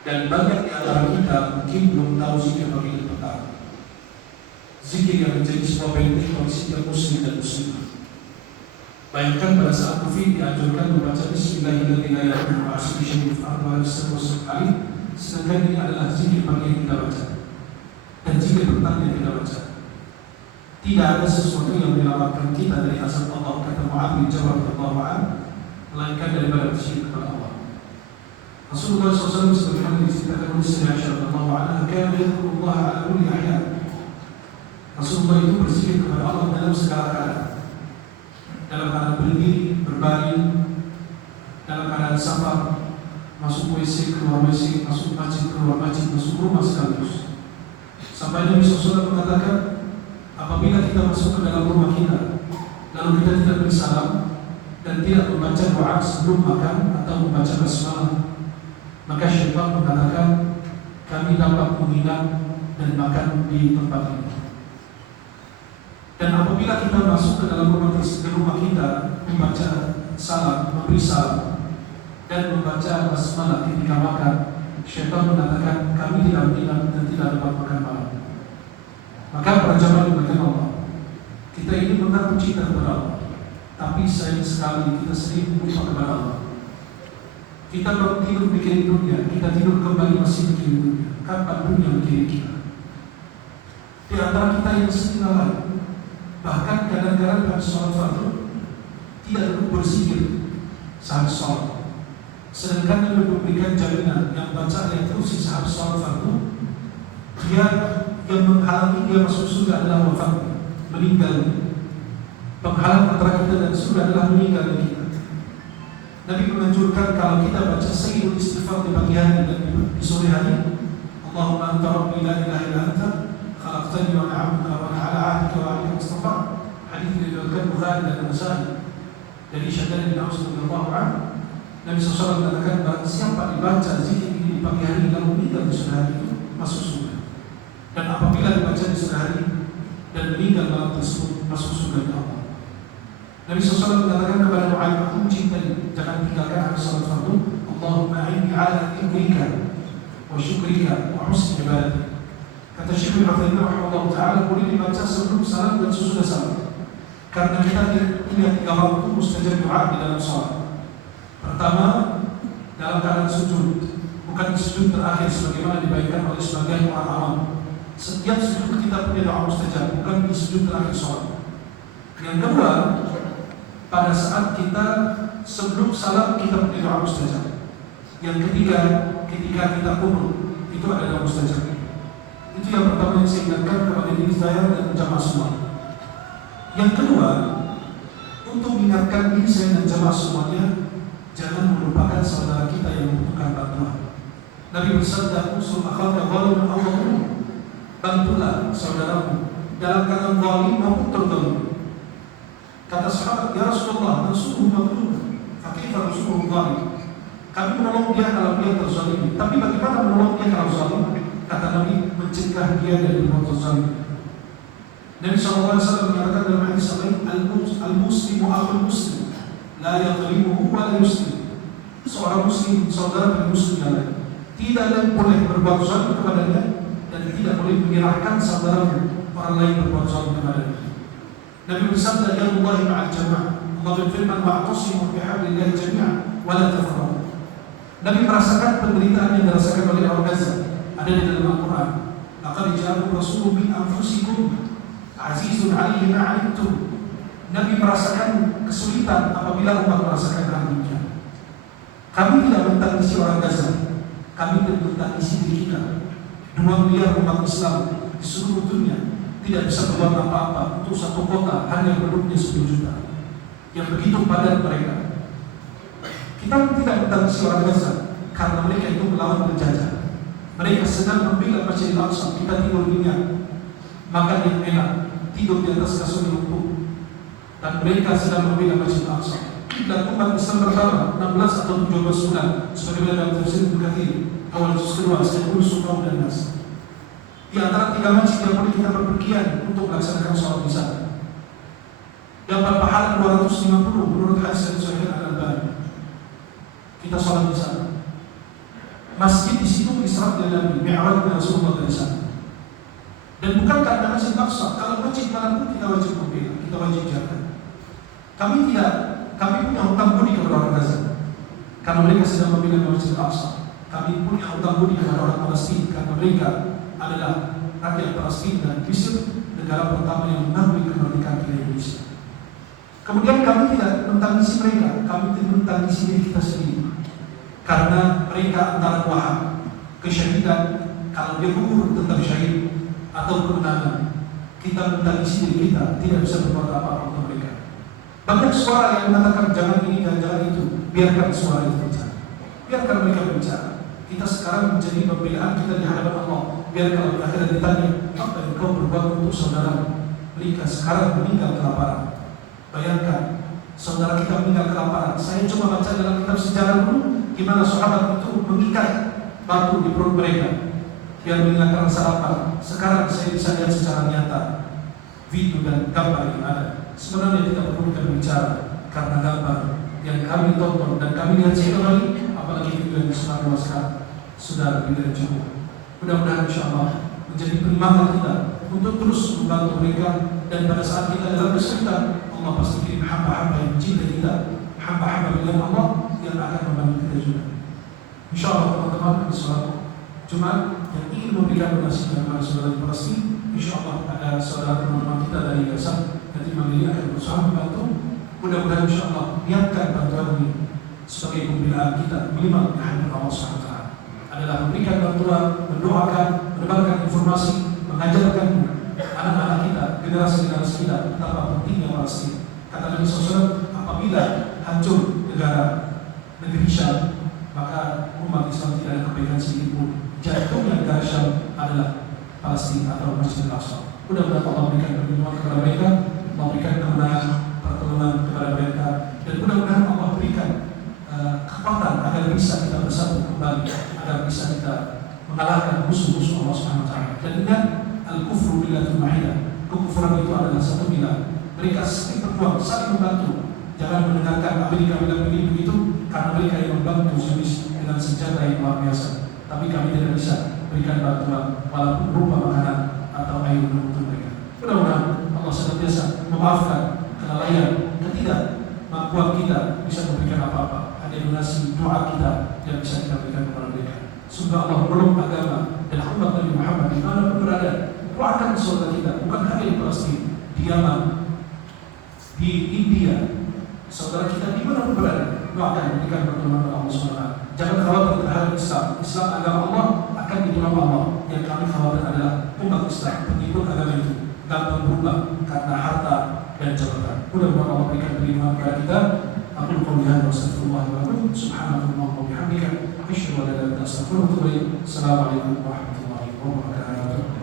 Dan banyak di antara kita mungkin belum tahu zikir bagian pertama. Zikir yang menjadi sebuah bentuk bagi setiap muslim dan muslimah. Bayangkan pada saat Covid dianjurkan membaca Bismillahirrahmanirrahim sekali, sedangkan ini adalah zikir pagi yang kita baca dan zikir petang yang kita baca. Tidak ada sesuatu yang menyelamatkan kita dari azab Allah, kata Mu'adz bin Jabal radhiyallahu anhu, melainkan daripada syirik kepada Allah. Rasulullah SAW sebagaimana diceritakan oleh Siti Aisyah radhiyallahu anha, kana yadhkurullah ala kulli ahyan. Rasulullah itu berzikir kepada Allah dalam segala keadaan. Dalam keadaan berdiri, berbaring, dalam keadaan safar, masuk WC, keluar WC, masuk masjid, keluar masjid, masuk rumah sekaligus. Sampai Nabi SAW mengatakan, apabila kita masuk ke dalam rumah kita, lalu kita tidak beri salam dan tidak membaca doa sebelum makan atau membaca basmalah, maka syaitan mengatakan kami dapat menginap dan makan di tempat ini. Dan apabila kita masuk ke dalam rumah kita, membaca salam, memberi salam dan membaca basmalah ketika makan, syaitan mengatakan kami tidak menginap dan tidak dapat makan malam. Maka para jamaah dimuliakan Allah, kita ini mengaku cinta kepada Allah, tapi sayang sekali kita sering lupa kepada Allah. Kita baru tidur mikirin dunia, kita tidur kembali masih mikirin dunia. Kapan dunia mikirin kita? Di antara kita yang sering lalai, bahkan kadang-kadang pada sholat fardu tidak duduk berzikir saat sholat. Sedangkan Nabi memberikan jaminan yang baca ayat kursi saat sholat fardu, dia yang menghalangi dia masuk surga adalah wafat, meninggal. Penghalang antara kita dan surga adalah meninggal kita. Nabi menganjurkan kalau kita baca sayyidul istighfar di pagi hari dan di sore hari, Allahumma anta rabbi la ilaha illa anta khalaqtani wa ana 'abduka wa ana 'ala 'ahdika wa 'ahdika mustafa. Hadis yang diriwayatkan Bukhari dan Nasai dari Syaddad bin Aus radhiyallahu anhu. Nabi SAW mengatakan barang siapa dibaca zikir ini di pagi hari lalu meninggal di sore hari itu masuk surga. Dan apabila dibaca di sore hari dan meninggal malam tersebut masuk surga Allah. Nabi SAW mengatakan kepada Mu'adz, aku mencintai, jangan tinggalkan hari salat fardu. Allahumma a'inni ala dhikrika wa syukrika wa husni ibadatik. Kata Syekh Ibnu rahimahullah ta'ala, boleh dibaca sebelum salat dan sesudah salat, karena kita lihat 3 waktu mustajab doa di dalam salat. Pertama, dalam keadaan sujud, bukan sujud terakhir sebagaimana dibaikkan oleh sebagian orang awam. Setiap sujud kita punya doa mustajab, bukan di sujud terakhir salat. Yang kedua, pada saat kita sebelum salam kita punya doa mustajab. Yang ketiga, ketika kita qunut, itu ada doa mustajab. Itu yang pertama yang saya ingatkan kepada diri saya dan jamaah semua. Yang kedua, untuk mengingatkan diri saya dan jamaah semuanya, jangan melupakan saudara kita yang membutuhkan bantuan. Nabi bersabda, "Usul akhaka zalim aw mazlum." Bantulah saudaramu dalam keadaan zalim maupun terzalim. Kata sahabat, ya Rasulullah, nasuruh mazlum, fakaifa nasuruh zalim? Kami menolong dia kalau dia terzalimi, tapi bagaimana menolong dia kalau zalim? Kata Nabi, mencegah dia dari berbuat zalim. Nabi SAW mengatakan dalam hadis lain, al-muslimu akhul muslim, la yadhlimuhu wa la yuslim. Seorang muslim, saudara dari muslim yang lain, tidak boleh berbuat zalim kepadanya dan tidak boleh menyerahkan saudara orang lain berbuat zalim kepadanya. Nabi bersabda, ya Allah ma'al jamaah. Allah berfirman, wa'tasimu bihablillahi jami'an wa la tafarraqu. Nabi merasakan penderitaan yang dirasakan oleh orang Gaza, ada di dalam Al-Quran. Laqad ja'akum rasulun min anfusikum azizun 'alaihi ma 'anittum. Nabi merasakan kesulitan apabila umat merasakan hal demikian. Kami tidak mentangisi orang Gaza, kami mentangisi diri kita. 2 miliar umat Islam di seluruh dunia tidak bisa berbuat apa-apa untuk satu kota hanya penduduknya 10 juta yang begitu padat mereka. Kita tidak mentangisi orang Gaza karena mereka itu melawan penjajah. Mereka sedang membela Masjid Al-Aqsa, kita tidur nyenyak, makan yang enak, tidur di atas kasur yang empuk, dan mereka sedang membela Masjid Al-Aqsa. Dan umat Islam pertama 16 atau 17 bulan sebagaimana dalam tafsir Ibnu Katsir awal juz kedua ayat 10 surah An-Nas. Di antara 3 masjid yang boleh kita berpergian untuk melaksanakan sholat di sana. Dapat pahala 250 menurut hadis yang disahihkan Al-Albani. Kita sholat di sana. masjid di situ Isra dan Nabi, Mi'raj Rasulullah dari sana. Dan bukan karena Masjid Aqsa, kalau masjid manapun kita wajib membela, kita wajib jaga. Kami punya hutang budi kepada orang Gaza, karena mereka sedang membela Masjid Aqsa. Kami punya hutang budi kepada orang Palestina, karena mereka adalah rakyat Palestina dan Mesir, negara pertama yang mengakui kemerdekaan kita Indonesia. Kemudian kami tidak mentangisi mereka, kami tidak mentangisi diri kita sendiri, karena mereka antara dua hak, kesyahidan, kalau dia gugur tetap syahid, atau kemenangan. Kita mentangisi diri kita, tidak bisa berbuat apa-apa untuk mereka. Banyak suara yang mengatakan jangan ini dan jangan itu, biarkan suara itu bicara, biarkan mereka bicara. Kita sekarang menjadi pembelaan kita di hadapan Allah. Biar kalau di akhirat ditanya, apa yang kau berbuat untuk saudara mereka sekarang meninggal kelaparan. Bayangkan, saudara kita meninggal kelaparan. Saya coba baca dalam kitab sejarah dulu, gimana sahabat itu mengikat batu di perut mereka biar menghilangkan rasa lapar. Sekarang saya bisa lihat secara nyata video dan gambar yang ada. Sebenarnya kita perlu berbicara karena gambar yang kami tonton dan kami lihat sekali lagi, apalagi video yang sudah lebih dari cukup. Mudah-mudahan insyaAllah menjadi penyemangat kita untuk terus membantu mereka, dan pada saat kita dalam kesulitan, Allah pasti kirim hamba-hamba yang mencintai kita, hamba-hamba pilihan Allah yang akan membantu kita juga. InsyaAllah teman-teman di sholat Jumat yang ingin memberikan donasi kepada saudara di Palestina, InsyaAllah ada saudara teman-teman kita dari Gaza nanti mandiri akan berusaha membantu. Mudah-mudahan InsyaAllah niatkan bantuan ini sebagai pembelaan kita minimal di hadapan Allah SWT, adalah memberikan bantuan, mendoakan, menebarkan informasi, mengajarkan anak-anak kita, generasi-generasi kita betapa pentingnya Palestina. Kata Nabi SAW, apabila hancur negeri Syam, maka umat Islam tidak ada kebaikan sedikit pun. Jantungnya negara Syam adalah Palestina atau Masjid Al-Aqsa. Mudah-mudahan Allah berikan perlindungan kepada mereka, Allah berikan kemenangan, pertolongan kepada mereka, dan mudah-mudahan Allah berikan kekuatan agar bisa kita bersatu kembali, agar bisa kita mengalahkan musuh-musuh Allah Subhanahu wa taala. Dan ingat, al-kufru billatul wahidah, kekufuran itu adalah satu bila. Mereka saling berjuang, saling membantu. Jangan mendengarkan Amerika bilang begitu, karena mereka yang membantu Zionis dengan senjata yang luar biasa. Tapi kami tidak bisa berikan bantuan walaupun berupa makanan atau air minum untuk mereka. Mudah-mudahan Allah senantiasa memaafkan kelalaian, ketidakmampuan kita bisa memberikan apa-apa. Hanya donasi doa kita yang bisa kita berikan kepada mereka. Semoga Allah menolong agama dan umat Nabi Muhammad di mana pun berada. Doakan saudara kita, bukan hanya di Palestina, di Yaman, di India, saudara kita di mana pun berada. Doakan memberikan pertolongan Allah SWT. Jangan khawatir terhadap Islam. Islam agama Allah akan ditolong Allah. Yang kami khawatir adalah umat Islam, pengikut agama itu gampang berubah karena harta dan jabatan. Mudah-mudahan Allah berikan perlindungan kepada kita. Aku qouli hadza wa astaghfirullah wa atubu ilaih. Subhanallah wa bihamdika, asyhadu an la ilaha illa anta, astaghfiruka wa atubu ilaik. Assalamualaikum warahmatullahi wabarakatuh.